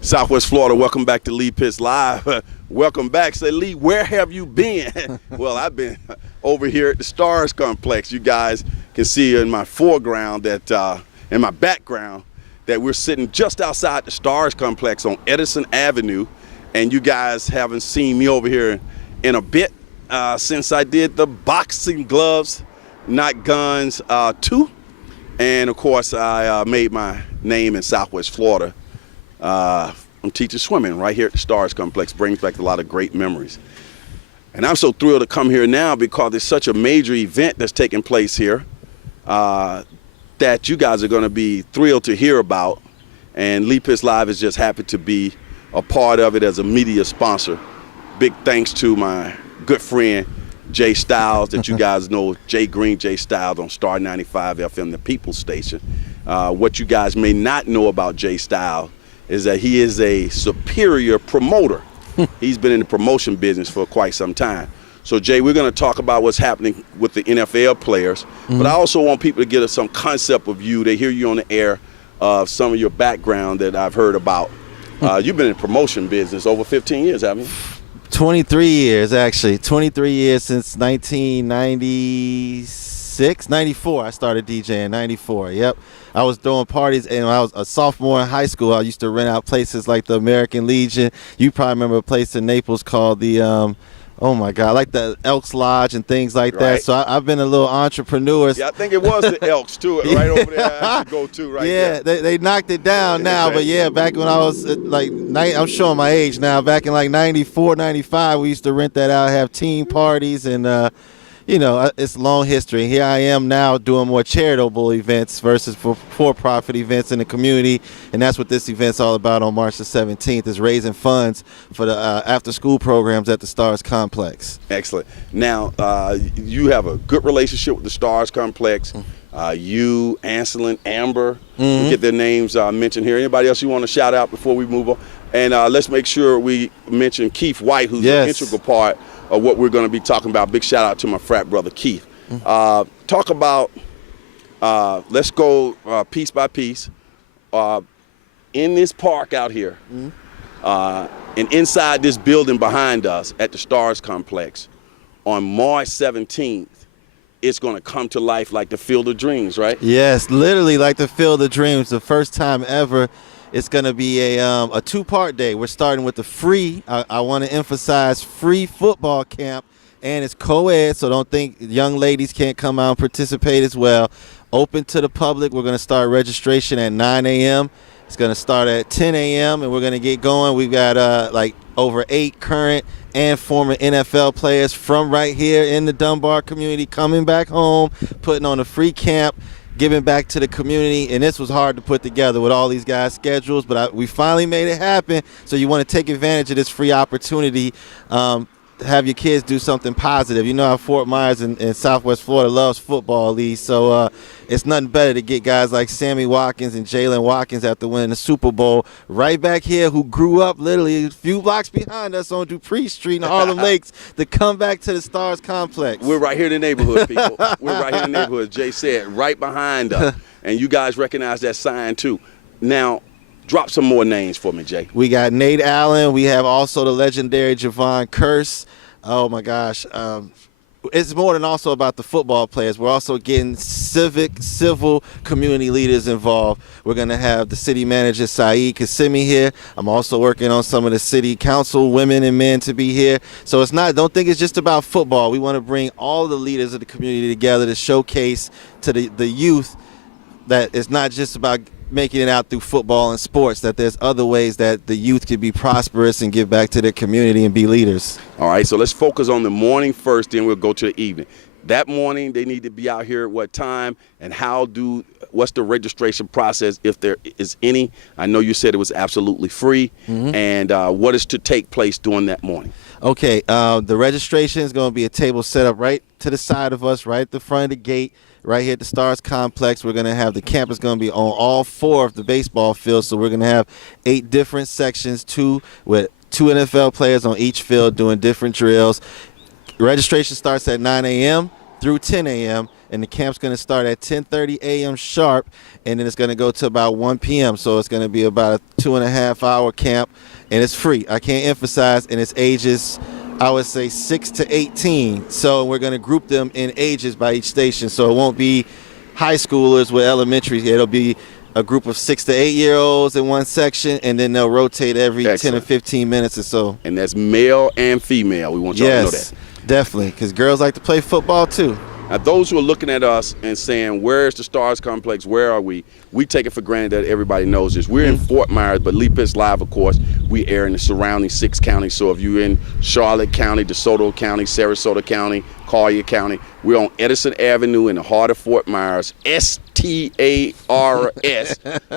Southwest Florida, welcome back to Lee Pitts Live. Welcome back. Say, Lee, where have you been? Well, I've been over here at the Stars Complex. You guys can see in my foreground that, in my background, that we're sitting just outside the Stars Complex on Edison Avenue. And you guys haven't seen me over here in a bit since I did the Boxing Gloves, Not Guns 2. And, of course, I made my name in Southwest Florida. I'm teaching swimming right here at the Stars Complex. Brings back a lot of great memories. And I'm so thrilled to come here now because it's such a major event that's taking place here that you guys are going to be thrilled to hear about. And Lee Pitts Live is just happy to be a part of it as a media sponsor. Big thanks to my good friend, Jay Styles, that you guys know, Jay Green, Jay Styles on Star 95 FM, the People's Station. What you guys may not know about Jay Styles is that he is a superior promoter. He's been in the promotion business for quite some time. So, Jay, we're going to talk about what's happening with the NFL players, but I also want people to get some concept of you. They hear you on the air of some of your background that I've heard about. You've been in the promotion business over 15 years, haven't you? 23 years, actually. 23 years since 1996, 94. I started DJing, 94. Yep. I was throwing parties, and when I was a sophomore in high school, I used to rent out places like the American Legion. You probably remember a place in Naples called the, oh my God, like the Elks Lodge and things like that. So I've been a little entrepreneur. Yeah, I think it was the Elks, too, right over there I used to go to right there. Yeah, they knocked it down now, but yeah, back when I was I'm showing my age now, back in like 94, 95, we used to rent that out, have team parties, and you know, it's a long history. Here I am now doing more charitable events versus for-profit events in the community, and that's what this event's all about on March the 17th, is raising funds for the after-school programs at the Stars Complex. Excellent. Now, you have a good relationship with the Stars Complex. You, Anselin, Amber, we get their names mentioned here. Anybody else you want to shout out before we move on? And let's make sure we mention Keith White, who's an integral part of what we're going to be talking about. Big shout out to my frat brother, Keith. Talk about, let's go piece by piece. In this park out here, and inside this building behind us at the Stars Complex, on March 17th, it's going to come to life like the Field of Dreams, right? Yes, literally like the Field of Dreams. The first time ever. It's going to be a two-part day. We're starting with the free, I want to emphasize, free football camp, and it's co-ed, so don't think young ladies can't come out and participate as well. Open to the public. We're going to start registration at 9 a.m. It's going to start at 10 a.m., and we're going to get going. We've got like over 8 current and former NFL players from right here in the Dunbar community coming back home, putting on a free camp, giving back to the community. And this was hard to put together with all these guys' schedules, but we finally made it happen. So you want to take advantage of this free opportunity, have your kids do something positive. You know how Fort Myers in Southwest Florida loves football, Lee. So it's nothing better to get guys like Sammy Watkins and Jalen Watkins after winning the Super Bowl right back here, who grew up literally a few blocks behind us on Dupree Street in Harlem Lakes, to come back to the Stars Complex. We're right here in the neighborhood, people. We're right here in the neighborhood. Jay said, right behind us. And you guys recognize that sign, too. Now, drop some more names for me, Jay. We got Nate Allen. We have also the legendary Javon Kearse. Oh, my gosh. It's more than also about the football players. We're also getting civil community leaders involved. We're going to have the city manager, Saeed Kasimi, here. I'm also working on some of the city council women and men to be here. So don't think it's just about football. We want to bring all the leaders of the community together to showcase to the youth that it's not just about making it out through football and sports, that there's other ways that the youth could be prosperous and give back to their community and be leaders. All right, so let's focus on the morning first, then we'll go to the evening. That morning, they need to be out here at what time, and what's the registration process, if there is any? I know you said it was absolutely free, and what is to take place during that morning? Okay, the registration is going to be a table set up right to the side of us, right at the front of the gate. Right here at the Stars Complex, we're going to have the campus going to be on all 4 of the baseball fields. So we're going to have 8 different sections, 2 with 2 NFL players on each field doing different drills. Registration starts at 9 a.m. through 10 a.m. and the camp's going to start at 10:30 a.m. sharp, and then it's going to go to about 1 p.m. So it's going to be about a 2.5-hour camp, and it's free. I can't emphasize, and it's ages, I would say 6 to 18. So we're going to group them in ages by each station. So it won't be high schoolers with elementary. It'll be a group of 6 to 8-year-olds in one section, and then they'll rotate every Excellent. 10 or 15 minutes or so. And that's male and female. We want y'all to know that. Yes, definitely, because girls like to play football too. Now, those who are looking at us and saying, where's the Stars Complex? Where are we? We take it for granted that everybody knows this. We're in Fort Myers, but Lee Pitts Live, of course, we air in the surrounding 6 counties. So if you're in Charlotte County, DeSoto County, Sarasota County, Collier County, we're on Edison Avenue in the heart of Fort Myers, STARS,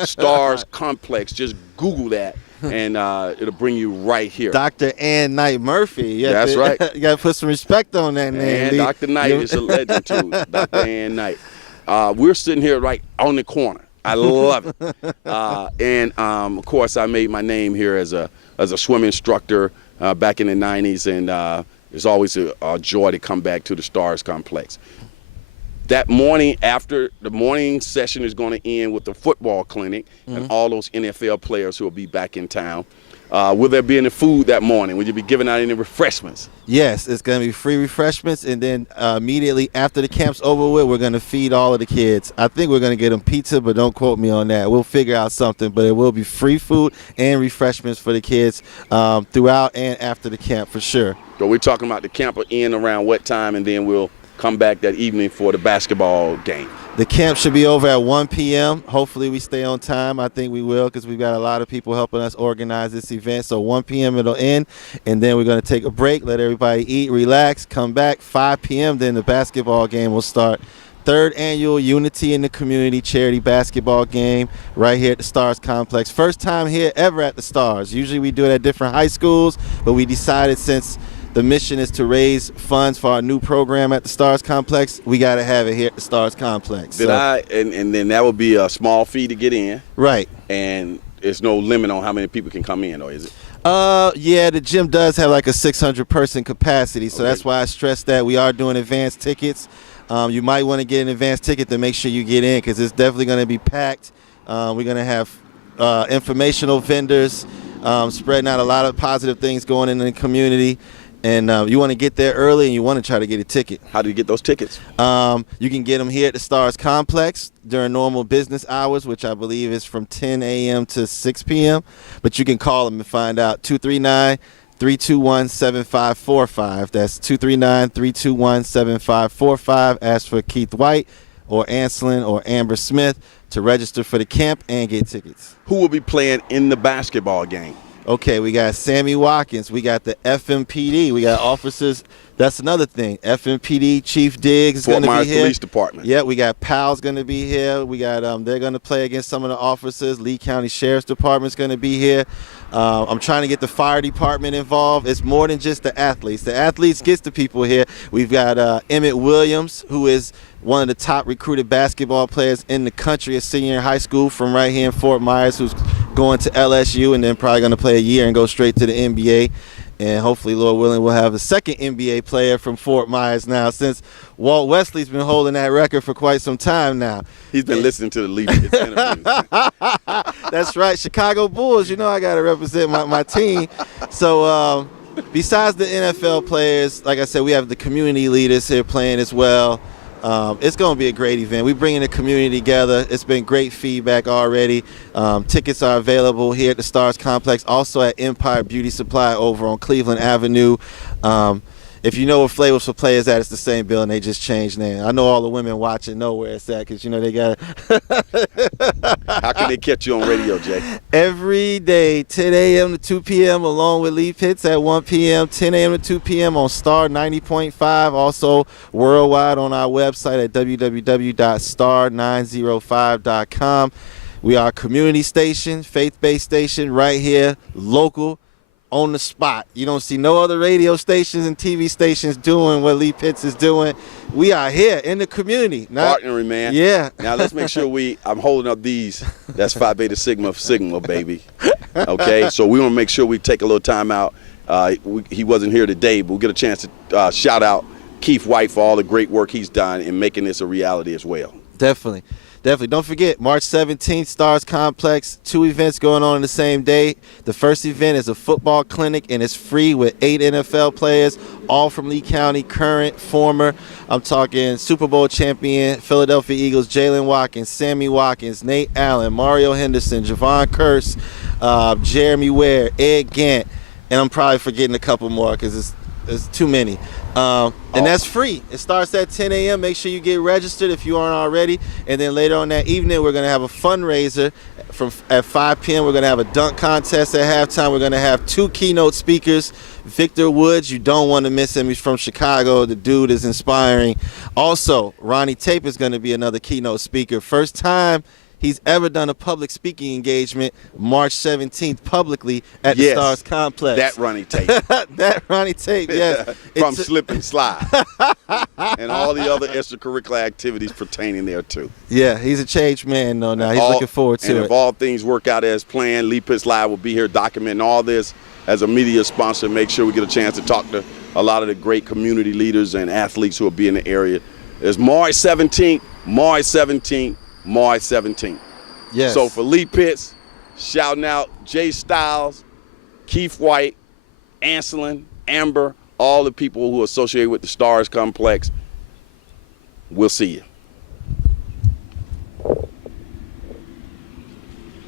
Stars Complex. Just Google that. And it'll bring you right here. Dr. Ann Knight Murphy. That's right. You got to put some respect on that name. And Dr. Knight is a legend, too. Dr. Ann Knight. We're sitting here right on the corner. I love it. Of course, I made my name here as a swim instructor back in the 90s, and it's always a joy to come back to the Stars Complex. That morning, after the morning session is going to end with the football clinic and all those NFL players who will be back in town. Will there be any food that morning? Will you be giving out any refreshments? Yes, it's going to be free refreshments, and then immediately after the camp's over with, we're going to feed all of the kids. I think we're going to get them pizza, but don't quote me on that. We'll figure out something, but it will be free food and refreshments for the kids throughout and after the camp for sure. So we're talking about the camp will end around what time, and then we'll come back that evening for the basketball game. The camp should be over at 1 p.m. Hopefully we stay on time. I think we will, because we've got a lot of people helping us organize this event. So 1 p.m. it'll end, and then we're going to take a break, let everybody eat, relax, come back. 5 p.m. then the basketball game will start. 3rd annual Unity in the Community charity basketball game right here at the Stars Complex. First time here ever at the Stars. Usually we do it at different high schools, but we decided since the mission is to raise funds for our new program at the Stars Complex, we got to have it here at the Stars Complex. And then that would be a small fee to get in. Right. And there's no limit on how many people can come in, or is it? Yeah, the gym does have like a 600-person capacity, so Okay. That's why I stress that we are doing advanced tickets. You might want to get an advanced ticket to make sure you get in, because it's definitely going to be packed. We're going to have informational vendors spreading out a lot of positive things going in the community. And you want to get there early, and you want to try to get a ticket. How do you get those tickets? You can get them here at the Stars Complex during normal business hours, which I believe is from 10 a.m. to 6 p.m. But you can call them and find out. 239-321-7545. That's 239-321-7545. Ask for Keith White or Anselin or Amber Smith to register for the camp and get tickets. Who will be playing in the basketball game? Okay, we got Sammy Watkins. We got the FMPD. We got officers. That's another thing. FMPD Chief Diggs is going to be here. Fort Myers Police Department. Yeah, we got PAL's going to be here. We got they're going to play against some of the officers. Lee County Sheriff's Department's going to be here. I'm trying to get the fire department involved. It's more than just the athletes. The athletes gets the people here. We've got Emmett Williams, who is one of the top recruited basketball players in the country, a senior in high school from right here in Fort Myers, who's going to LSU and then probably going to play a year and go straight to the NBA. And hopefully, Lord willing, we'll have a second NBA player from Fort Myers now, since Walt Wesley's been holding that record for quite some time now. He's been listening to the Lee Pitts interviews. That's right. Chicago Bulls, you know I got to represent my team. So besides the NFL players, like I said, we have the community leaders here playing as well. It's going to be a great event. We're bringing the community together. It's been great feedback already. Tickets are available here at the Stars Complex, also at Empire Beauty Supply over on Cleveland Avenue. If you know where Flavors for Players at, it's the same building. They just changed name. I know all the women watching know where it's at, because, you know, they got How can they catch you on radio, Jay? every day, 10 a.m. to 2 p.m., along with Lee Pitts at 1 p.m., 10 a.m. to 2 p.m. on Star 90.5, also worldwide on our website at www.star905.com. We are a community station, faith-based station, right here, local, on the spot. You don't see no other radio stations and TV stations doing what Lee Pitts is doing. We are here in the community. Partnering, man. Yeah. Now let's make sure I'm holding up these. That's Phi Beta Sigma, baby. Okay, so we want to make sure we take a little time out. He wasn't here today, but we'll get a chance to shout out Keith White for all the great work he's done in making this a reality as well. Definitely. Don't forget, March 17th, Stars Complex, 2 events going on the same day. The first event is a football clinic, and it's free with 8 NFL players, all from Lee County, current, former. I'm talking Super Bowl champion, Philadelphia Eagles, Jalen Watkins, Sammy Watkins, Nate Allen, Mario Henderson, Javon Curse, Jeremy Ware, Ed Gant, and I'm probably forgetting a couple more because it's too many. And that's free. It starts at 10 a.m. Make sure you get registered if you aren't already. And then later on that evening, we're going to have a fundraiser at 5 p.m. We're going to have a dunk contest at halftime. We're going to have 2 keynote speakers. Victor Woods, you don't want to miss him. He's from Chicago. The dude is inspiring. Also, Ronnie Tape is going to be another keynote speaker. First time he's ever done a public speaking engagement, March 17th, publicly at the Stars Complex. That Ronnie Tape. That Ronnie Tape, yes. From Slip and Slide. And all the other extracurricular activities pertaining there, too. Yeah, he's a changed man, though, now. He's looking forward to it. And if all things work out as planned, Lee Pitts Live will be here documenting all this as a media sponsor. Make sure we get a chance to talk to a lot of the great community leaders and athletes who will be in the area. It's March 17th, March 17th. March 17th. Yes. So for Lee Pitts, shouting out Jay Styles, Keith White, Anselin, Amber, all the people who are associated with the Stars Complex. We'll see you.